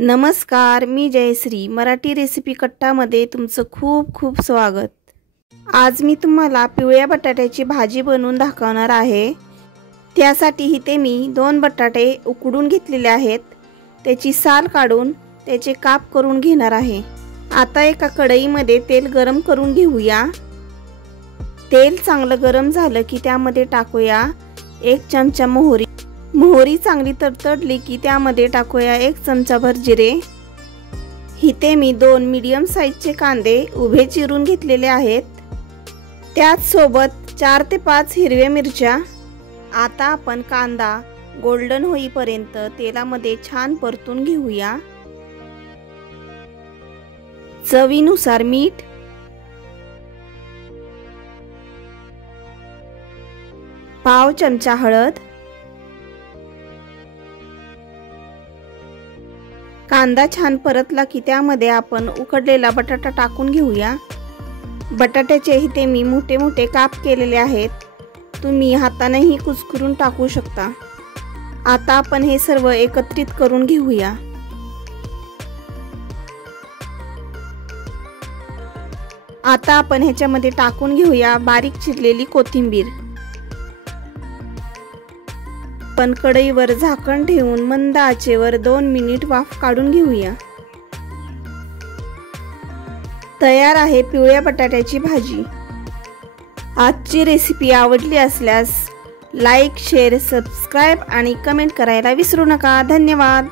नमस्कार, मी जयश्री मराठी रेसिपी कट्टामध्ये तुमचं खूप खूप स्वागत। आज मी तुम्हाला पिवळ्या बटाट्याची भाजी बनवून दाखवणार आहे। त्यासाठी इथे मी 2 बटाटे उकडून घेतलेले आहेत। त्याची साल काढून त्याचे काप करून घेणार आहे। आता एका कढईमध्ये तेल गरम करून घेऊया। तेल चांगलं गरम झालं की त्यामध्ये टाकूया 1 चमचा मोहरी। मोहरी चांगली तडतडली की त्यामध्ये टाकूया 1 चमचाभर जिरे। इथे मी 2 मीडियम साइजचे कांदे उभे चिरून घेतलेले आहेत। त्याच सोबत 4 ते 5 हिरव्या मिरच्या। आता आपण कांदा गोल्डन होईपर्यंत तेलामध्ये छान परतून घेऊया। चवीनुसार मीठ, पाव चमचा हळद। कांदा छान परतला की त्यामध्ये आपण उकडलेला बटाटा टाकून घेऊया। बटाट्याचे इथे मी मोठे मोठे काप केलेले आहेत। तुम्ही हातानेही कुस्करून टाकू शकता। आता आपण हे सर्व एकत्रित करून घेऊया। आता आपण ह्याच्यामध्ये टाकून घेऊया बारीक चिरलेली कोथिंबीर। पण कढईवर झाकण ठेवून मंद आचेवर 2 मिनिट वाफ काढून घेऊया। तयार आहे पिवळ्या बटाट्याची भाजी। आजची रेसिपी आवडली असल्यास लाईक, शेअर, सबस्क्राइब आणि कमेंट करायला विसरू नका। धन्यवाद।